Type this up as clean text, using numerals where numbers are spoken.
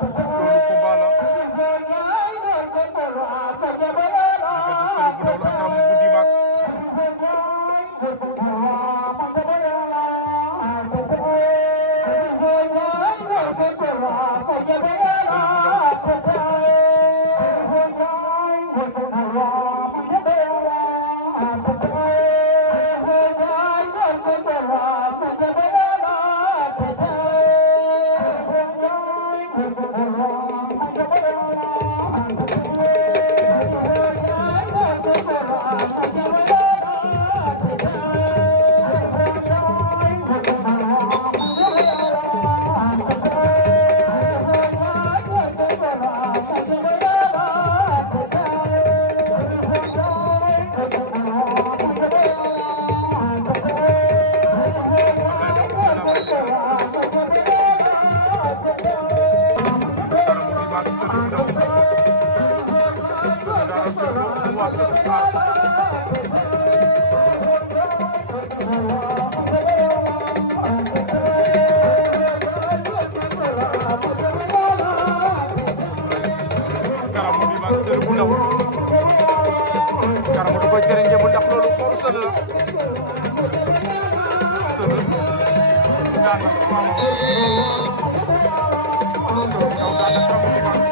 loolu combat la diggante Sëriñ bu ndaw la ak Karamou bu Ndimak Sëriñ bu ndaw Karamou da koy tere njëmb ndax loolu foofu sël la sël daan na ko